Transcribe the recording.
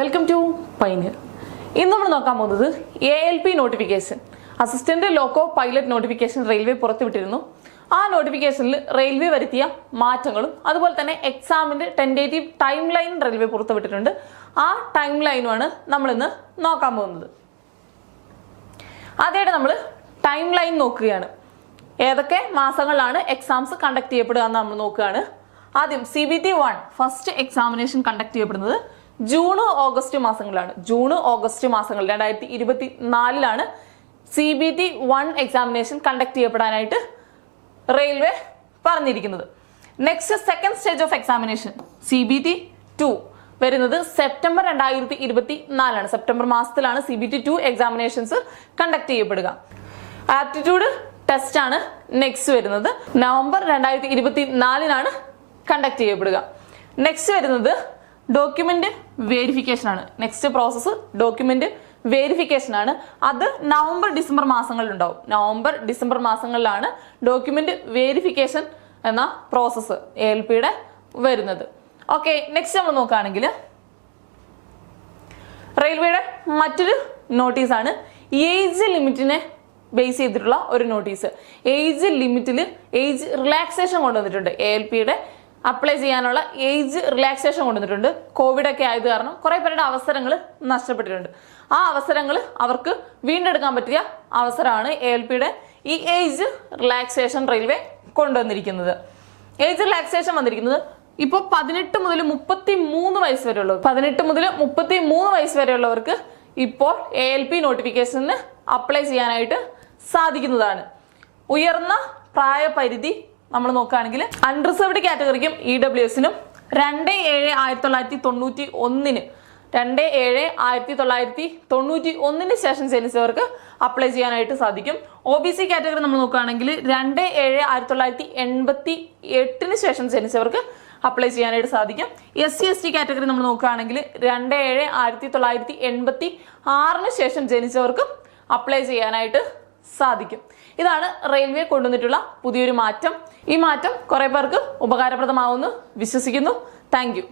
Welcome to pioneer. ഇന്ന് നമ്മൾ നോക്കാൻ പോകുന്നത് ALP notification, assistant loco pilot notification railway പുറത്തുവിട്ടിരുന്നു. ആ നോട്ടിഫിക്കേഷനിൽ റെയിൽവേ വരുത്തിയ മാറ്റങ്ങളും അതുപോലെ തന്നെ എക്സാമിന്റെ ടെൻഡേറ്റീവ് ടൈം ലൈൻ റെയിൽവേ പുറത്തുവിട്ടിട്ടുണ്ട്. ആ ടൈം ലൈനുമാണ് നമ്മളിന്ന് നോക്കാൻ പോകുന്നത്. ആദ്യമായിട്ട് നമ്മൾ ടൈം ലൈൻ നോക്കുകയാണ്. ഏതൊക്കെ മാസങ്ങളിലാണ് എക്സാംസ് കണ്ടക്ട് ചെയ്യപ്പെടുക എന്ന് നമ്മൾ നോക്കുകയാണ്. ആദ്യം CBT 1 ഫസ്റ്റ് എക്സാമിനേഷൻ കണ്ടക്ട് ചെയ്യപ്പെടുന്നത് ജൂൺ ഓഗസ്റ്റ് മാസങ്ങളിലാണ്. ജൂൺ ഓഗസ്റ്റ് മാസങ്ങൾ 2024 CBT 1 എക്സാമിനേഷൻ കണ്ടക്ട് ചെയ്യപ്പെടാനായിട്ട് റെയിൽവേ പറഞ്ഞിരിക്കുന്നത്. Next second stage of examination CBT 2 വരുന്നത് സെപ്റ്റംബർ 2024. സെപ്റ്റംബർ മാസത്തിലാണ് CBT 2 എക്സാമിനേഷൻസ് കണ്ടക്ട് ചെയ്യപ്പെടുക. ആപ്റ്റിറ്റ്യൂഡ് ടെസ്റ്റ് ആണ് നെക്സ്റ്റ് വരുന്നത്. നവംബർ 2024 കണ്ടക്ട് ചെയ്യപ്പെടുക. നെക്സ്റ്റ് വരുന്നത് ഡോക്യുമെന്റ് വേരിഫിക്കേഷൻ ആണ്. നെക്സ്റ്റ് പ്രോസസ്സ് ഡോക്യുമെന്റ് വേരിഫിക്കേഷൻ ആണ്. അത് നവംബർ ഡിസംബർ മാസങ്ങളിൽ ഉണ്ടാവും. നവംബർ ഡിസംബർ മാസങ്ങളിലാണ് ഡോക്യുമെന്റ് വേരിഫിക്കേഷൻ എന്ന പ്രോസസ്സ് ALPയുടെ വരുന്നത്. ഓക്കെ, നെക്സ്റ്റ് നമ്മൾ നോക്കുകയാണെങ്കിൽ റെയിൽവേയുടെ മറ്റൊരു നോട്ടീസാണ് ഏജ് ലിമിറ്റിനെ ബേസ് ചെയ്തിട്ടുള്ള ഒരു നോട്ടീസ്. ഏജ് ലിമിറ്റിൽ ഏജ് റിലാക്സേഷൻ കൊണ്ടുവന്നിട്ടുണ്ട്. ALPയുടെ അപ്ലൈ ചെയ്യാനുള്ള ഏജ് റിലാക്സേഷൻ കൊണ്ടുവന്നിട്ടുണ്ട്. കോവിഡ് ഒക്കെ ആയത് കാരണം കുറെ പേരുടെ അവസരങ്ങൾ നഷ്ടപ്പെട്ടിട്ടുണ്ട്. ആ അവസരങ്ങൾ അവർക്ക് വീണ്ടെടുക്കാൻ പറ്റിയ അവസരമാണ് ALPയുടെ ഈ ഏജ് റിലാക്സേഷൻ റെയിൽവേ കൊണ്ടുവന്നിരിക്കുന്നത്. ഏജ് റിലാക്സേഷൻ വന്നിരിക്കുന്നത് ഇപ്പോൾ 18 മുതൽ 33 വയസ്സ് വരെയുള്ളവർ, 18 മുതൽ 33 വയസ്സ് വരെയുള്ളവർക്ക് ഇപ്പോൾ ALP നോട്ടിഫിക്കേഷന് അപ്ലൈ ചെയ്യാനായിട്ട് സാധിക്കുന്നതാണ്. ഉയർന്ന പ്രായപരിധി നമ്മൾ നോക്കുകയാണെങ്കിൽ അൺറിസർവ്ഡ് കാറ്റഗറിക്കും EWSനും 2/7/1991 ശേഷം ജനിച്ചവർക്ക് അപ്ലൈ ചെയ്യാനായിട്ട് സാധിക്കും. OBC കാറ്റഗറി നമ്മൾ നോക്കുകയാണെങ്കിൽ 2/7/1988 ശേഷം ജനിച്ചവർക്ക് അപ്ലൈ ചെയ്യാനായിട്ട് സാധിക്കും. SC/ST കാറ്റഗറി നമ്മൾ നോക്കുകയാണെങ്കിൽ 2/7/1986 ശേഷം ജനിച്ചവർക്കും അപ്ലൈ ചെയ്യാനായിട്ട് സാധിക്കും. ഇതാണ് റെയിൽവേ കൊണ്ടുവന്നിട്ടുള്ള പുതിയൊരു മാറ്റം. ഈ മാറ്റം കുറെ പേർക്ക് ഉപകാരപ്രദമാവുമെന്ന് വിശ്വസിക്കുന്നു. Thank you.